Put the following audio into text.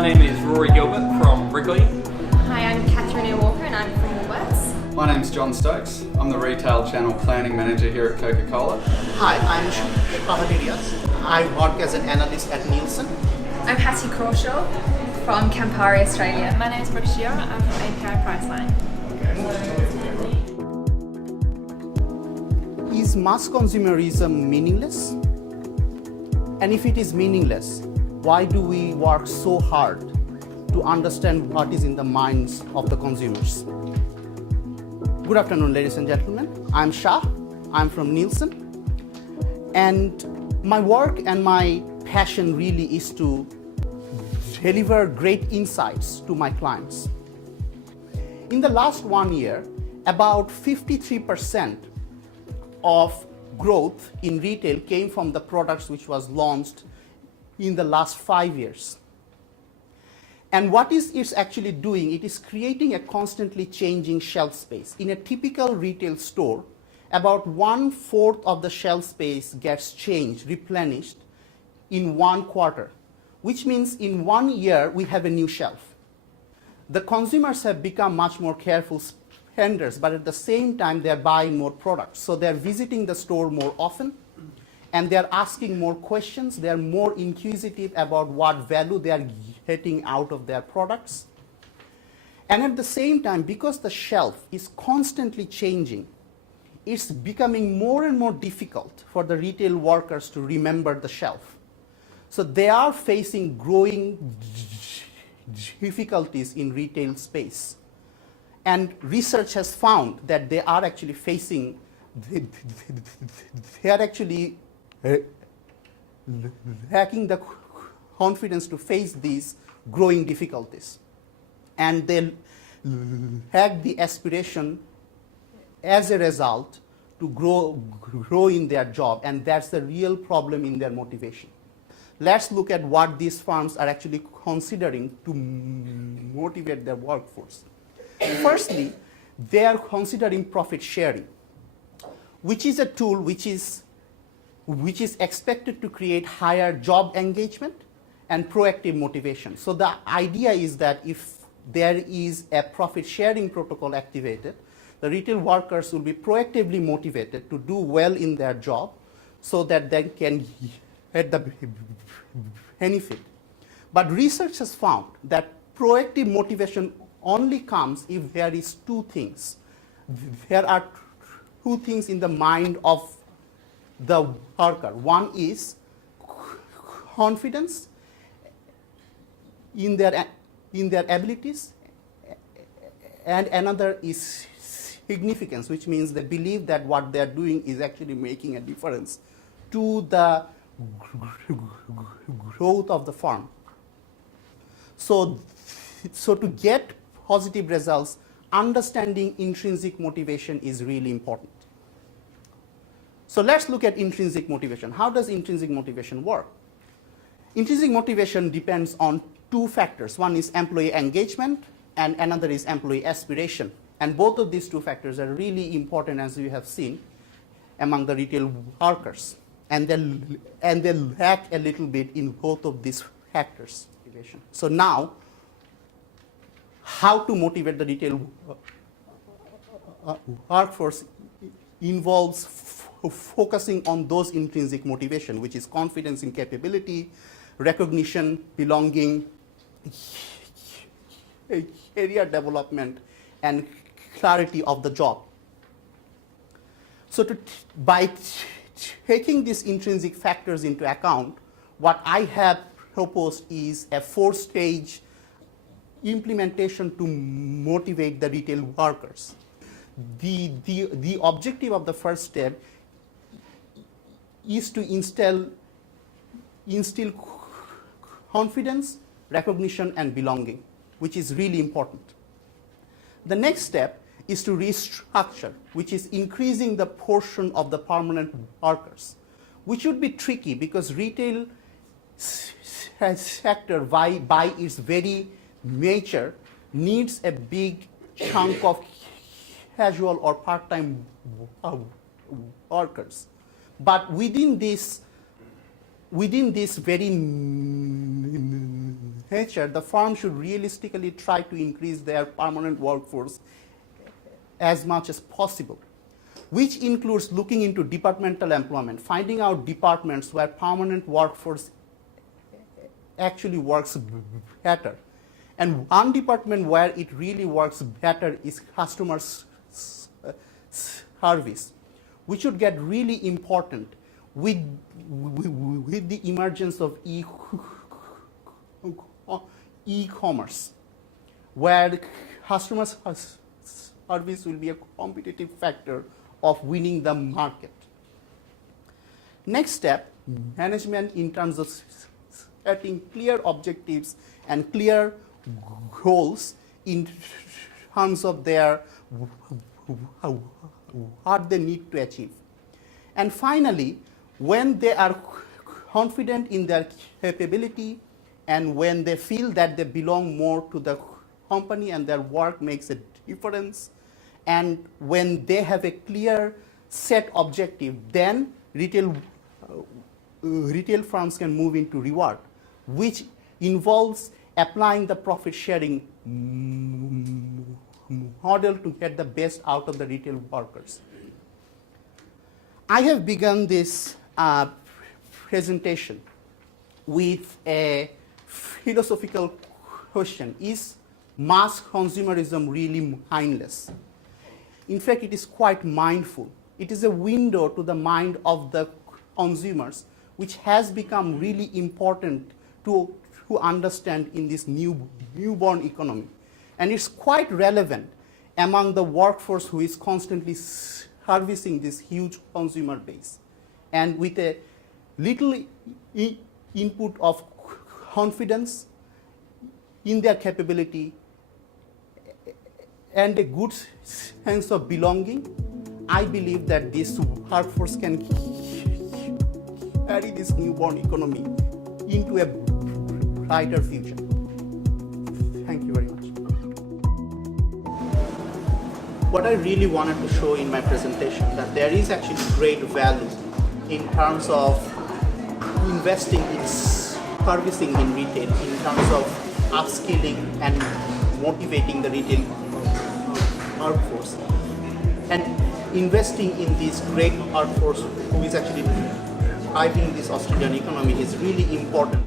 My name is Rory Gilbert from Wrigley. Hi, I'm Catherine Walker and I'm from Woolworths. My name's John Stokes. I'm the Retail Channel Planning Manager here at Coca-Cola. Hi, I'm Shah. I work as an analyst at Nielsen. I'm Hattie Crawshaw from Campari Australia. My name is Brooke Shearer. I'm from API Priceline. Is mass consumerism meaningless? And if it is meaningless, why do we work so hard to understand what is in the minds of the consumers? Good afternoon, ladies and gentlemen. I'm Shah. I'm from Nielsen. And my work and my passion really is to deliver great insights to my clients. In the last 1 year, about 53% of growth in retail came from the products which was launched in the last 5 years. And what is it's actually doing, it is creating a constantly changing shelf space. In a typical retail store, about 1/4 of the shelf space gets changed, replenished in 1 quarter, which means in 1 year we have a new shelf. The consumers have become much more careful spenders, but at the same time they're buying more products. So they're visiting the store more often and they're asking more questions. They're more inquisitive about what value they are getting out of their products. And at the same time, because the shelf is constantly changing, it's becoming more and more difficult for the retail workers to remember the shelf. So they are facing growing difficulties in retail space. And research has found that they are actually facing, they are actually lacking the confidence to face these growing difficulties. And they lack the aspiration as a result to grow in their job, and that's the real problem in their motivation. Let's look at what these firms are actually considering to motivate their workforce. Firstly, they are considering profit sharing, which is a tool which is expected to create higher job engagement and proactive motivation. So the idea is that if there is a profit sharing protocol activated, the retail workers will be proactively motivated to do well in their job so that they can get the benefit. But research has found that proactive motivation only comes if there is 2 things. There are 2 things in the mind of the worker. One is confidence in their abilities, and another is significance, which means they believe that what they are doing is actually making a difference to the growth of the firm. So to get positive results, understanding intrinsic motivation is really important. So let's look at intrinsic motivation. How does intrinsic motivation work? Intrinsic motivation depends on 2 factors. One is employee engagement and another is employee aspiration. And both of these 2 factors are really important, as we have seen, among the retail workers. And they lack a little bit in both of these factors. So now, how to motivate the retail workforce involves focusing on those intrinsic motivation, which is confidence in capability, recognition, belonging, career development, and clarity of the job. So by taking these intrinsic factors into account, what I have proposed is a 4-stage implementation to motivate the retail workers. The objective of the first step is to instill confidence, recognition, and belonging, which is really important. The next step is to restructure, which is increasing the portion of the permanent workers, which would be tricky because retail sector, by its very nature, needs a big chunk of casual or part-time workers. But within this very nature, the firm should realistically try to increase their permanent workforce as much as possible, which includes looking into departmental employment, finding out departments where permanent workforce actually works better. And one department where it really works better is customer service, which would get really important with the emergence of e-commerce, where customer service will be a competitive factor of winning the market. Next step, management in terms of setting clear objectives and clear goals in terms of their what they need to achieve. And finally, when they are confident in their capability and when they feel that they belong more to the company and their work makes a difference, and when they have a clear set objective, then retail firms can move into reward, which involves applying the profit sharing model to get the best out of the retail workers. I have begun this presentation with a philosophical question: is mass consumerism really mindless? In fact, it is quite mindful. It is a window to the mind of the consumers, which has become really important to understand in this newborn economy. And it's quite relevant among the workforce who is constantly servicing this huge consumer base. And with a little input of confidence in their capability and a good sense of belonging, I believe that this workforce can carry this newborn economy into a brighter future. Thank you very much. What I really wanted to show in my presentation, that there is actually great value in terms of investing in servicing in retail, in terms of upskilling and motivating the retail workforce, and investing in this great workforce who is actually driving this Australian economy is really important.